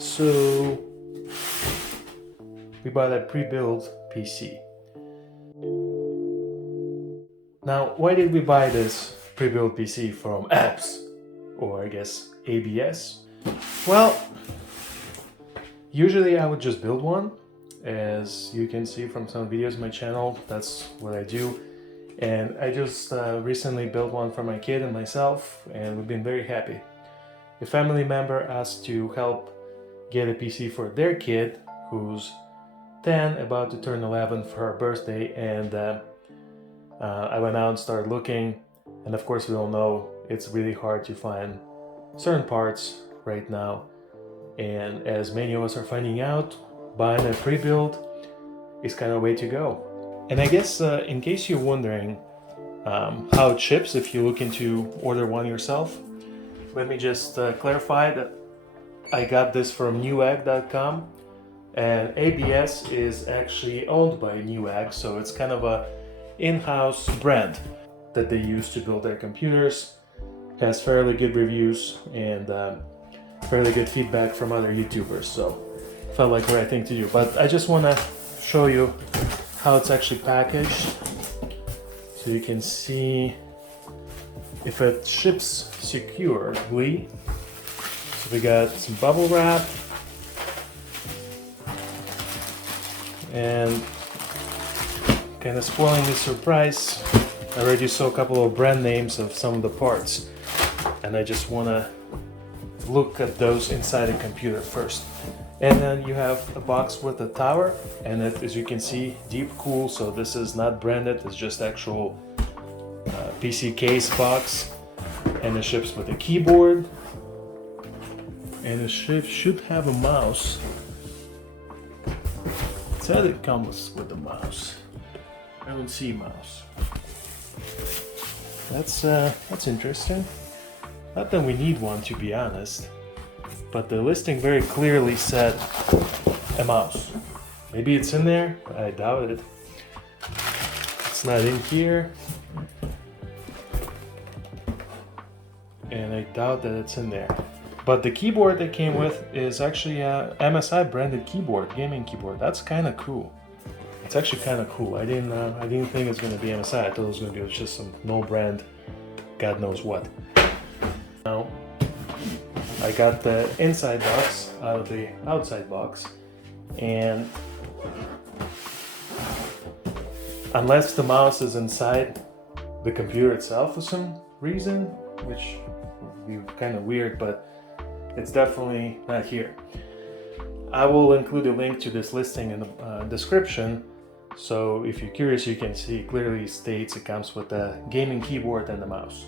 So we bought a pre-built PC. Now, why did we buy this pre-built PC from apps? Or I guess ABS? Well, usually I would just build one. As you can see from some videos on my channel, that's what I do. And I just recently built one for my kid and myself, and we've been very happy. A family member asked to help get a PC for their kid, who's 10, about to turn 11 for her birthday, and I went out and started looking, and of course we all know it's really hard to find certain parts right now, and as many of us are finding out, buying a pre-built is kind of a way to go. And I guess in case you're wondering how it ships if you're looking to order one yourself, let me just clarify that I got this from newegg.com, and ABS is actually owned by Newegg, so it's kind of a in-house brand that they use to build their computers. Has fairly good reviews and fairly good feedback from other YouTubers, so felt like the right thing to do. But I just want to show you how it's actually packaged, so you can see if it ships securely. So we got some bubble wrap and kind of spoiling the surprise. I already saw a couple of brand names of some of the parts, and I just want to look at those inside the computer first. And then you have a box with a tower, and it, as you can see, deep cool, so this is not branded, it's just actual PC case box. And it ships with a keyboard, and it should have a mouse. It said it comes with a mouse. I don't see a mouse. That's interesting. Not that we need one, to be honest, but the listing very clearly said a mouse. Maybe it's in there, I doubt it. It's not in here, and I doubt that it's in there. But the keyboard they came with is actually a MSI branded keyboard, gaming keyboard. That's kind of cool. It's actually kind of cool. I didn't think it's going to be MSI. I thought it was going to be just some no brand, God knows what. Now, I got the inside box out of the outside box, and unless the mouse is inside the computer itself for some reason, which would be kind of weird, but it's definitely not here. I will include a link to this listing in the description, so if you're curious, you can see it clearly states it comes with a gaming keyboard and a mouse.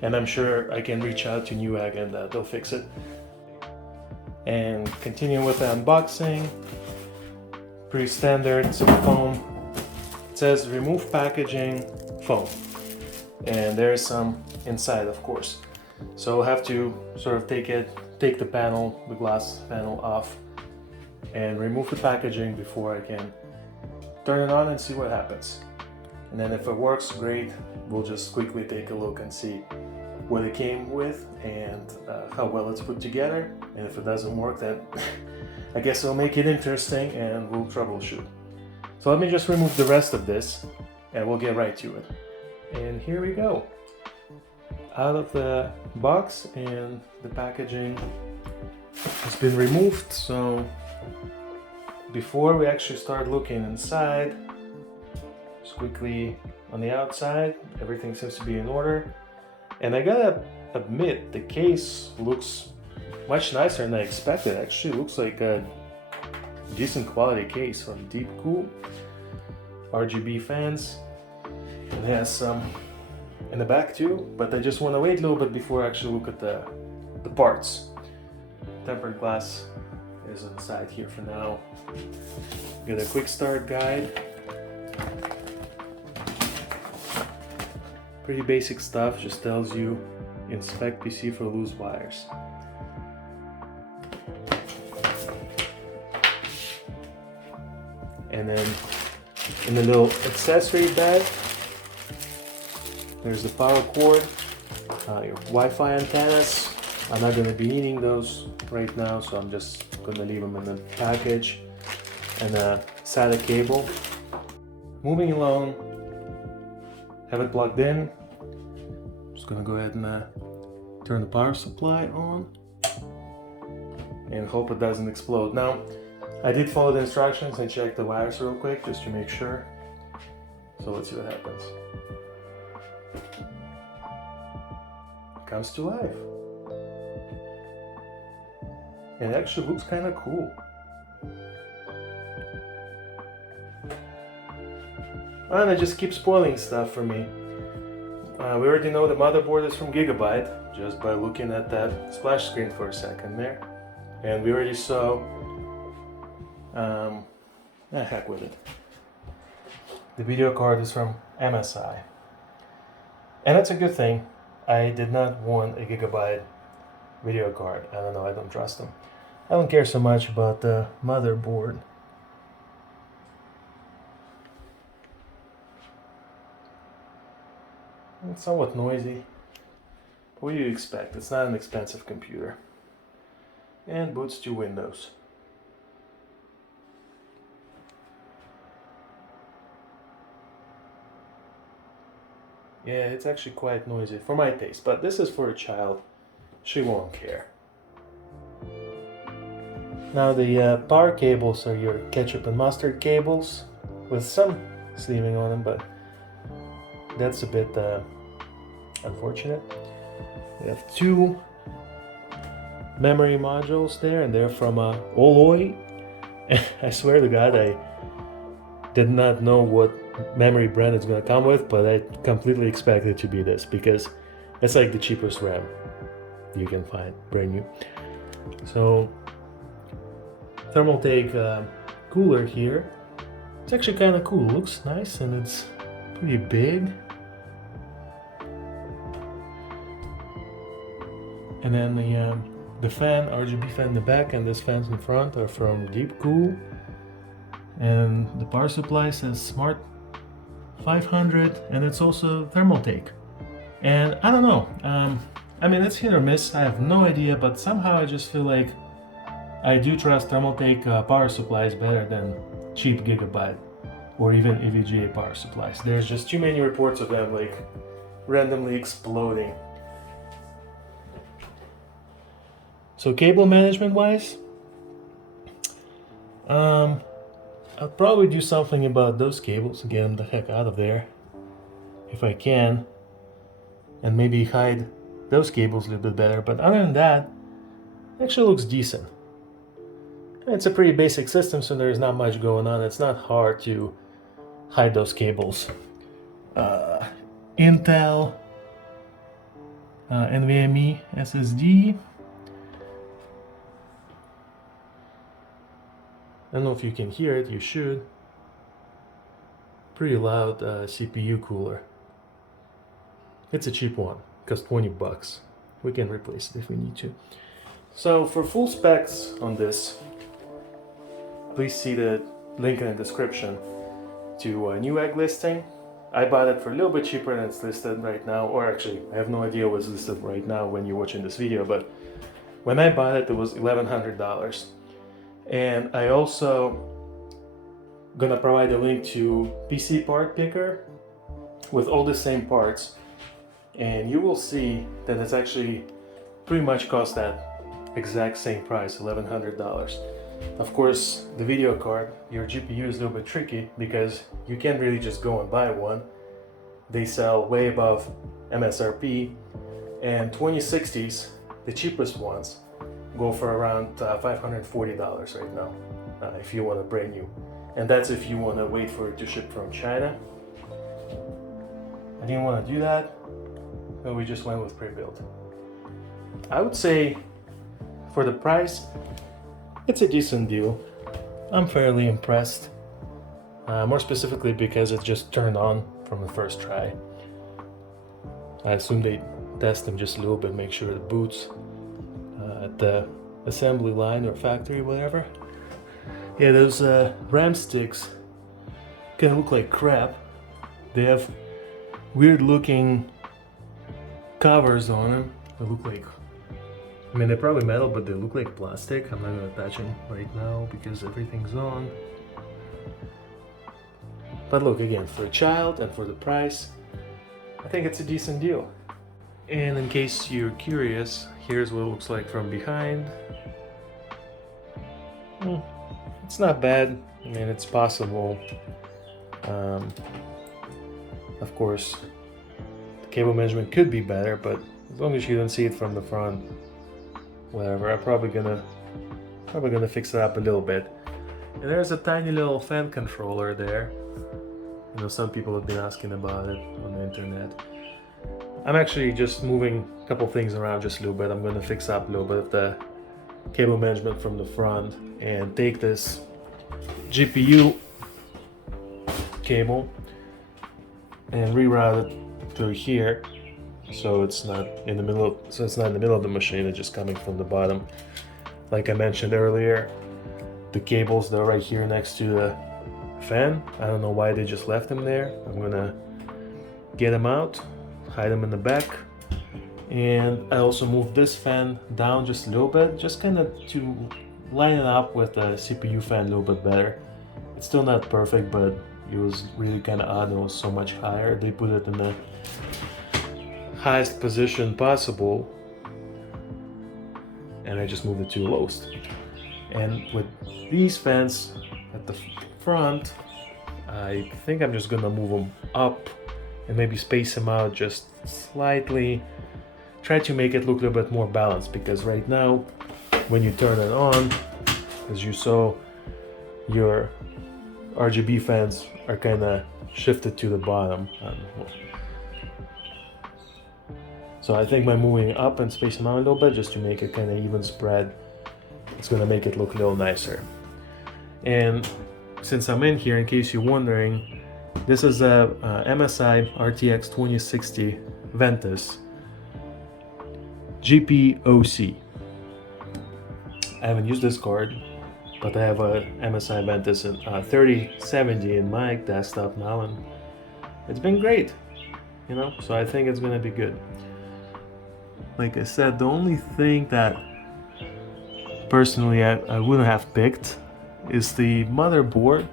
And I'm sure I can reach out to Newegg and they'll fix it. And continuing with the unboxing, pretty standard, some foam. It says remove packaging, foam. And there's some inside, of course. So I'll have to sort of take the panel, the glass panel off, and remove the packaging before I can turn it on and see what happens. And then if it works, great. We'll just quickly take a look and see what it came with and how well it's put together. And if it doesn't work, then I guess it'll make it interesting and we'll troubleshoot. So let me just remove the rest of this and we'll get right to it. And here we go. Out of the box, and the packaging has been removed. So before we actually start looking inside, just quickly on the outside, everything seems to be in order. And I gotta admit, the case looks much nicer than I expected. It actually looks like a decent quality case from Deep Cool. RGB fans. It has some in the back too, but I just want to wait a little bit before I actually look at the parts. Tempered glass is on the side here for now. Get a quick start guide. Pretty basic stuff, just tells you inspect PC for loose wires. And then in the little accessory bag, there's the power cord, your Wi-Fi antennas, I'm not gonna be needing those right now, so I'm just gonna leave them in the package and a SATA cable. Moving along, have it plugged in. Just gonna go ahead and turn the power supply on and hope it doesn't explode. Now, I did follow the instructions and check the wires real quick just to make sure. So let's see what happens. It comes to life. And it actually looks kind of cool. And it just keeps spoiling stuff for me. We already know the motherboard is from Gigabyte just by looking at that splash screen for a second there. And we already saw, heck with it. The video card is from MSI. And that's a good thing. I did not want a Gigabyte video card. I don't know, I don't trust them. I don't care so much about the motherboard. It's somewhat noisy. What do you expect? It's not an expensive computer. And boots to Windows. Yeah, it's actually quite noisy for my taste, but this is for a child. She won't care. Now the power cables are your ketchup and mustard cables with some sleeving on them, but that's a bit unfortunate. We have two memory modules there, and they're from Oloy. I swear to God, I did not know what memory brand it's going to come with, but I completely expected it to be this because it's like the cheapest RAM you can find, brand new. So Thermaltake cooler here. It's actually kind of cool. Looks nice and it's pretty big. And then the fan, RGB fan in the back, and this fans in front are from Deep Cool. And the power supply says Smart 500, and it's also Thermaltake. And I don't know. I mean, it's hit or miss. I have no idea, but somehow I just feel like I do trust Thermaltake power supplies better than cheap Gigabyte or even EVGA power supplies. There's just too many reports of them like randomly exploding. So cable management wise, I'll probably do something about those cables, get them the heck out of there if I can, and maybe hide those cables a little bit better. But other than that, it actually looks decent. It's a pretty basic system, so there's not much going on. It's not hard to hide those cables. Intel, NVMe SSD. I don't know if you can hear it, you should. Pretty loud CPU cooler. It's a cheap one, costs 20 bucks. We can replace it if we need to. So for full specs on this, please see the link in the description to a Newegg listing. I bought it for a little bit cheaper than it's listed right now, or actually I have no idea what's listed right now when you're watching this video, but when I bought it, it was $1,100. And I also gonna provide a link to PC part picker with all the same parts, and you will see that it's actually pretty much cost that exact same price, $1,100. Of course, the video card, your GPU is a little bit tricky because you can't really just go and buy one. They sell way above MSRP, and 2060s, the cheapest ones, go for around $540 right now if you want a brand new. And that's if you want to wait for it to ship from China. I didn't want to do that, so we just went with Prebuilt. I would say for the price, it's a decent deal. I'm fairly impressed. More specifically because it just turned on from the first try. I assume they test them just a little bit, make sure it boots at the assembly line or factory, whatever. Yeah, those RAM sticks can look like crap. They have weird looking covers on them. They look like I mean, they're probably metal, but they look like plastic. I'm not gonna touch them right now because everything's on. But look, again, for a child and for the price, I think it's a decent deal. And in case you're curious, here's what it looks like from behind. It's not bad. I mean, it's possible. Of course, the cable management could be better, but as long as you don't see it from the front, whatever. I'm probably gonna fix it up a little bit. And there's a tiny little fan controller there. You know, some people have been asking about it on the internet. I'm actually just moving a couple things around just a little bit. I'm gonna fix up a little bit of the cable management from the front and take this GPU cable and reroute it to here, so it's not in the middle. So it's not in the middle of the machine. It's just coming from the bottom. Like I mentioned earlier, the cables, they're right here next to the fan. I don't know why they just left them there. I'm gonna get them out, hide them in the back, and I also moved this fan down just a little bit, just kind of to line it up with the CPU fan a little bit better. It's still not perfect, but it was really kind of odd. It was so much higher. They put it in the highest position possible, and I just moved it to the lowest. And with these fans at the front, I think I'm just gonna move them up and maybe space them out just slightly. Try to make it look a little bit more balanced, because right now when you turn it on, as you saw, your RGB fans are kind of shifted to the bottom. So I think by moving up and spacing out a little bit just to make it kind of even spread, it's gonna make it look a little nicer. And since I'm in here, in case you're wondering, this is a MSI RTX 2060 Ventus GPOC. I haven't used this card, but I have a MSI Ventus 3070 in my desktop now, and it's been great, you know, so I think it's gonna be good. Like I said, the only thing that personally I wouldn't have picked is the motherboard.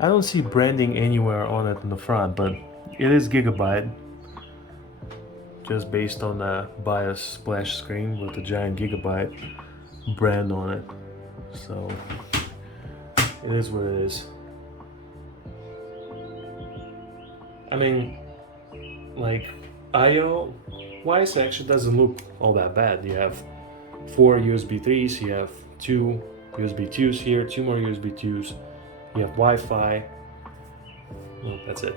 I don't see branding anywhere on it in the front, but it is Gigabyte, just based on the BIOS splash screen with the giant Gigabyte brand on it. So it is what it is. I mean, like, IO wise, actually doesn't look all that bad. You have 4 USB 3s, you have 2 USB 2s here, 2 more USB 2s, you have Wi-Fi. Well, that's it.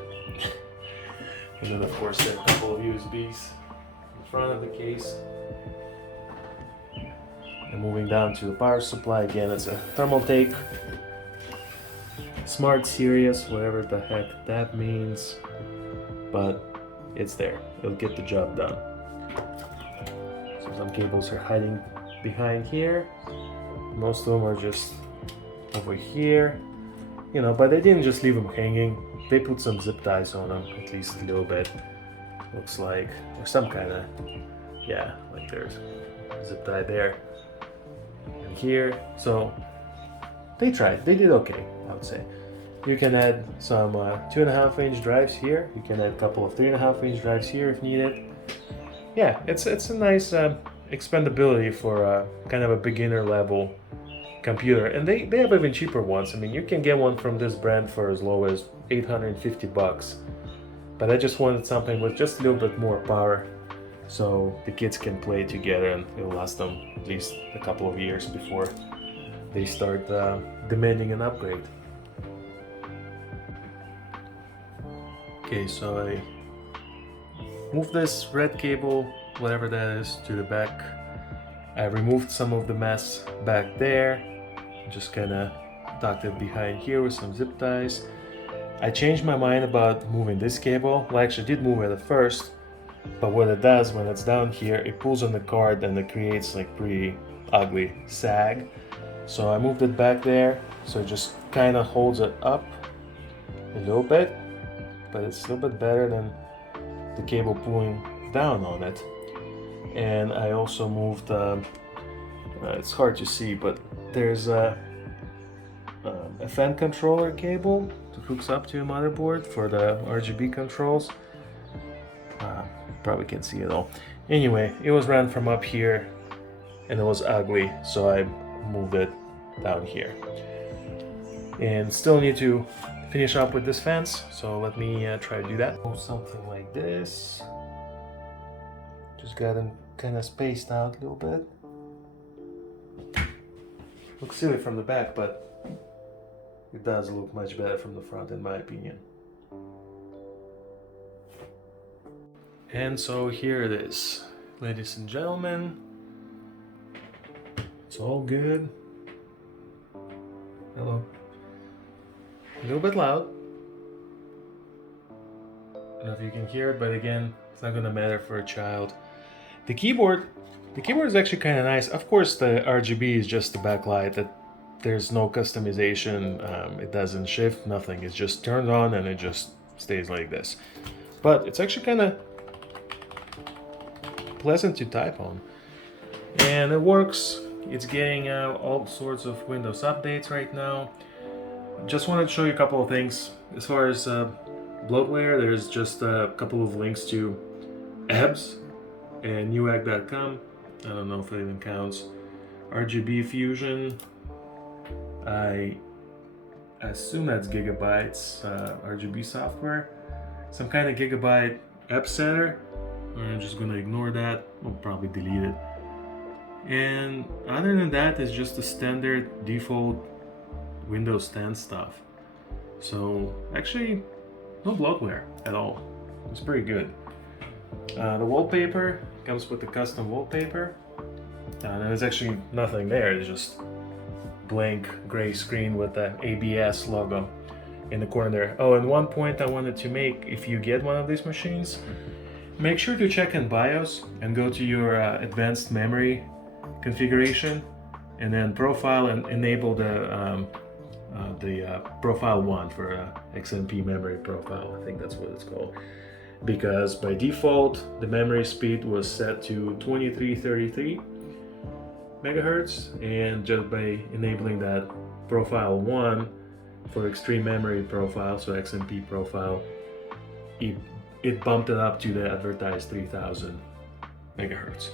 And then of course there are a couple of USBs in front of the case. And moving down to the power supply, again, it's a Thermaltake Smart Series, whatever the heck that means, but it's there. It'll get the job done. So some cables are hiding behind here. Most of them are just over here, you know, but they didn't just leave them hanging. They put some zip ties on them, at least a little bit, looks like, or some kind of, yeah, like there's a zip tie there and here. So they tried, they did okay, I would say. You can add some 2.5-inch drives here. You can add a couple of 3.5-inch drives here if needed. Yeah, it's a nice expandability for kind of a beginner level computer. And they have even cheaper ones. I mean, you can get one from this brand for as low as $850. But I just wanted something with just a little bit more power, so the kids can play together and it'll last them at least a couple of years before they start demanding an upgrade. Okay, so I moved this red cable, whatever that is, to the back. I removed some of the mess back there, just kind of tucked it behind here with some zip ties. I changed my mind about moving this cable. Well, I actually did move it at first, but what it does when it's down here, it pulls on the card and it creates like pretty ugly sag. So I moved it back there, so it just kind of holds it up a little bit, but it's a little bit better than the cable pulling down on it. And I also moved it's hard to see, but there's a fan controller cable that hooks up to a motherboard for the RGB controls. Probably can't see it all. Anyway, it was ran from up here and it was ugly, so I moved it down here. And still need to finish up with this fence, so let me try to do that. Oh, something like this. Just got them kind of spaced out a little bit. Looks silly from the back, but it does look much better from the front in my opinion. And so here it is, ladies and gentlemen. It's all good. Hello. A little bit loud. I don't know if you can hear it, but again, it's not gonna matter for a child. The keyboard is actually kind of nice. Of course, the RGB is just the backlight. That there's no customization. It doesn't shift, nothing. It's just turned on and it just stays like this. But it's actually kind of pleasant to type on, and it works. It's getting all sorts of Windows updates right now. Just wanted to show you a couple of things. As far as bloatware, there's just a couple of links to EBS and newegg.com. I don't know if it even counts. RGB Fusion, I assume that's gigabytes. RGB software, some kind of gigabyte app center. I'm just gonna ignore that. We'll probably delete it. And other than that, it's just the standard default Windows 10 stuff. So actually, no bloatware at all. It's pretty good. The wallpaper comes with the custom wallpaper. And there's actually nothing there. It's just blank gray screen with the ABS logo in the corner there. Oh, and one point I wanted to make: if you get one of these machines, make sure to check in BIOS and go to your advanced memory configuration, and then profile, and enable the profile 1 for XMP memory profile. I think that's what it's called. Because by default, the memory speed was set to 2333 megahertz, and just by enabling that profile 1 for extreme memory profile, so XMP profile, it bumped it up to the advertised 3000 megahertz.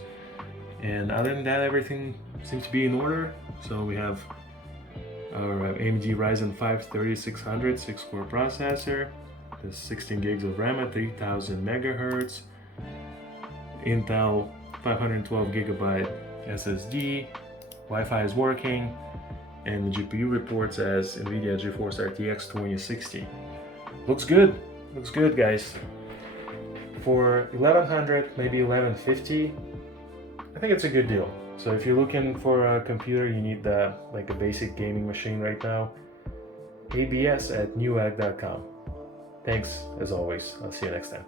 And other than that, everything seems to be in order. So we have our AMD Ryzen 5 3600 6-core processor, the 16 gigs of RAM at 3000 megahertz, Intel 512 gigabyte SSD, Wi-Fi is working, and the GPU reports as NVIDIA GeForce RTX 2060. Looks good, guys. For 1100, maybe 1150, I think it's a good deal. So if you're looking for a computer, you need like a basic gaming machine right now, ABS at newegg.com. Thanks as always. I'll see you next time.